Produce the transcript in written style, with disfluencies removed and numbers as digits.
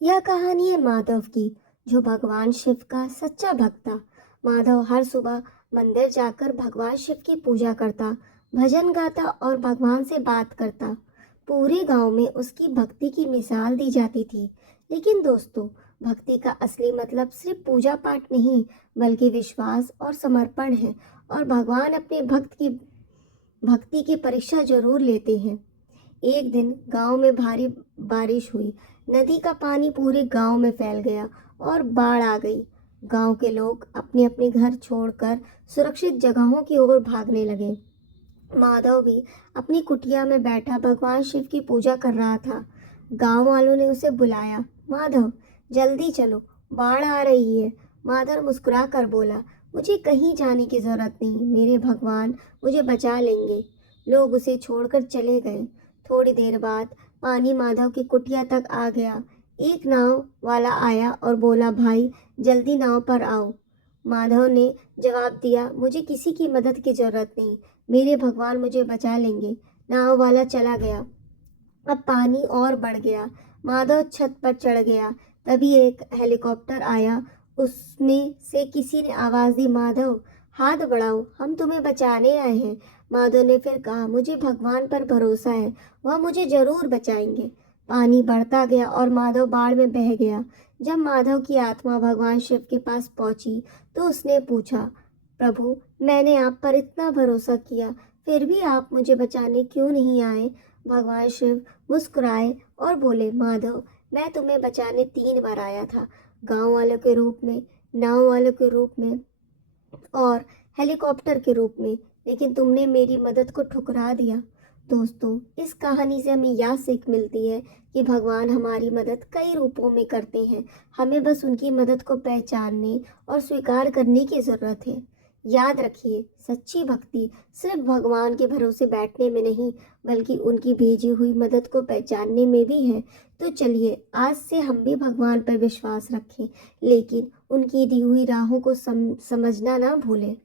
यह कहानी है माधव की, जो भगवान शिव का सच्चा भक्त था। माधव हर सुबह मंदिर जाकर भगवान शिव की पूजा करता, भजन गाता और भगवान से बात करता। पूरे गांव में उसकी भक्ति की मिसाल दी जाती थी। लेकिन दोस्तों, भक्ति का असली मतलब सिर्फ पूजा पाठ नहीं, बल्कि विश्वास और समर्पण है। और भगवान अपने भक्त की भक्ति की परीक्षा जरूर लेते हैं। एक दिन गांव में भारी बारिश हुई। नदी का पानी पूरे गांव में फैल गया और बाढ़ आ गई। गांव के लोग अपने अपने घर छोड़कर सुरक्षित जगहों की ओर भागने लगे। माधव भी अपनी कुटिया में बैठा भगवान शिव की पूजा कर रहा था। गांव वालों ने उसे बुलाया। माधव, जल्दी चलो, बाढ़ आ रही है। माधव मुस्कुरा कर बोला, मुझे कहीं जाने की जरूरत नहीं, मेरे भगवान मुझे बचा लेंगे। लोग उसे छोड़कर चले गए। थोड़ी देर बाद पानी माधव की कुटिया तक आ गया। एक नाव वाला आया और बोला, भाई जल्दी नाव पर आओ। माधव ने जवाब दिया, मुझे किसी की मदद की जरूरत नहीं, मेरे भगवान मुझे बचा लेंगे। नाव वाला चला गया। अब पानी और बढ़ गया। माधव छत पर चढ़ गया। तभी एक हेलीकॉप्टर आया। उसमें से किसी ने आवाज दी, माधव हाथ बढ़ाओ, हम तुम्हें बचाने आए हैं। माधव ने फिर कहा, मुझे भगवान पर भरोसा है, वह मुझे जरूर बचाएंगे। पानी बढ़ता गया और माधव बाढ़ में बह गया। जब माधव की आत्मा भगवान शिव के पास पहुंची तो उसने पूछा, प्रभु, मैंने आप पर इतना भरोसा किया, फिर भी आप मुझे बचाने क्यों नहीं आए? भगवान शिव मुस्कुराए और बोले, माधव, मैं तुम्हें बचाने 3 बार आया था, गांव वालों के रूप में, नाव वालों के रूप में और हेलीकॉप्टर के रूप में, लेकिन तुमने मेरी मदद को ठुकरा दिया। दोस्तों, इस कहानी से हमें यह सीख मिलती है कि भगवान हमारी मदद कई रूपों में करते हैं। हमें बस उनकी मदद को पहचानने और स्वीकार करने की जरूरत है। याद रखिए, सच्ची भक्ति सिर्फ भगवान के भरोसे बैठने में नहीं, बल्कि उनकी भेजी हुई मदद को पहचानने में भी है। तो चलिए, आज से हम भी भगवान पर विश्वास रखें, लेकिन उनकी दी हुई राहों को समझना ना भूलें।